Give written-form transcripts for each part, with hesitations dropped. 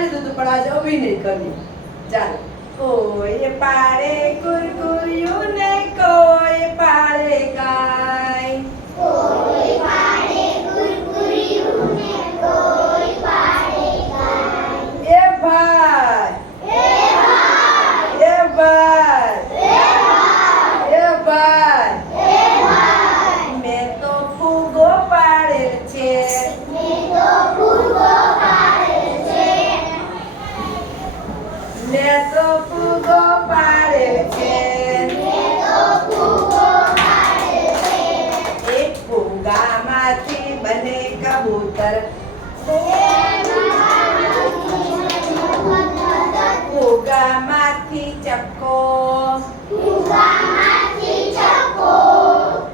ગાઈ લીધું હતું પણ આજે અભિનય કરીએ ચાલો કોઈ પાડે કુરકુરિયું ને કોઈ પાડે કાઈ કોઈ પાડે કુરકુરિયું ને કોઈ પાડે કાઈ એ ભાઈ એ ભાઈ એ ભાઈ એ ભાઈ એ ભાઈ એ ભાઈ મેં તો ફૂગો પાડેલ છે મેં તો ફૂગો પાડેલ છે મેં તો ફૂગો પાડેલ છે મેં તો ફૂગો પાડેલ છે એક ફૂગામાંથી બને કબૂતર ફૂગામાંથી ચક્કો ફૂગામાંથી ચક્કો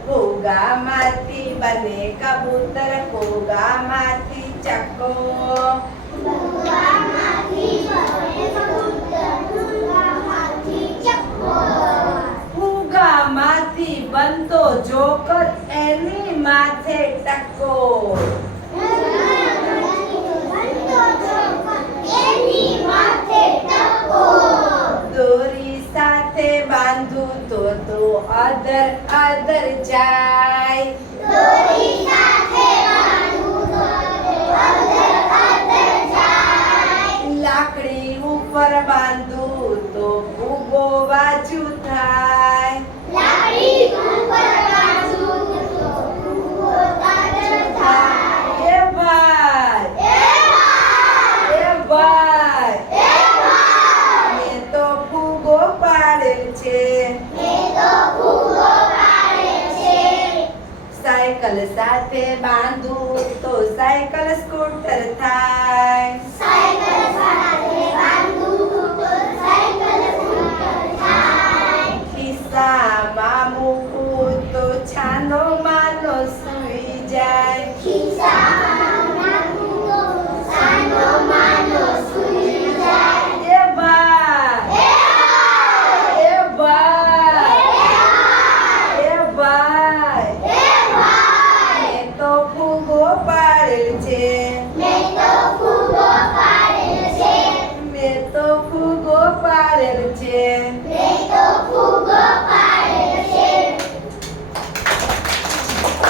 ફૂગામાંથી બને કબૂતર ફૂગામાંથી ચક્કો ફૂગામાંથી બને કબૂતર ફૂગામાંથી ચક્કો ફૂગામાંથી બનતો જોકર એની માથે ટકો એની માથે ટકો દોરી સાથે બાંધું તો અદર અદર જાય દોરી સાથે બાંધું તો અદર અદર જાય લાકડી ઉપર બાંધું તો ફૂગો બાજુ થાય લાકડી ઉપર બાંધું તો ફૂગો અદર થાય એ ભાઈ એ ભાઈ એ ભાઈ એ ભાઈ મેં તો ફૂગો પાડેલ છે મેં તો ફૂગો પાડેલ છે સાયકલ સાથે બાંધું તો સાયકલ સ્કૂટર થાય સાયકલ સાથે બાંધું તો સાયકલ સ્કૂટર થાય ખિસ્સામાં મૂકું તો છાનો માનો સૂઈ જાય ખિસ્સામાં નાખું તો સાનો માનો સૂઈ જાય એ ભાઈ એ ભાઈ એ ભાઈ એ ભાઈ એ ભાઈ મેં તો ફૂગો પાડેલ છે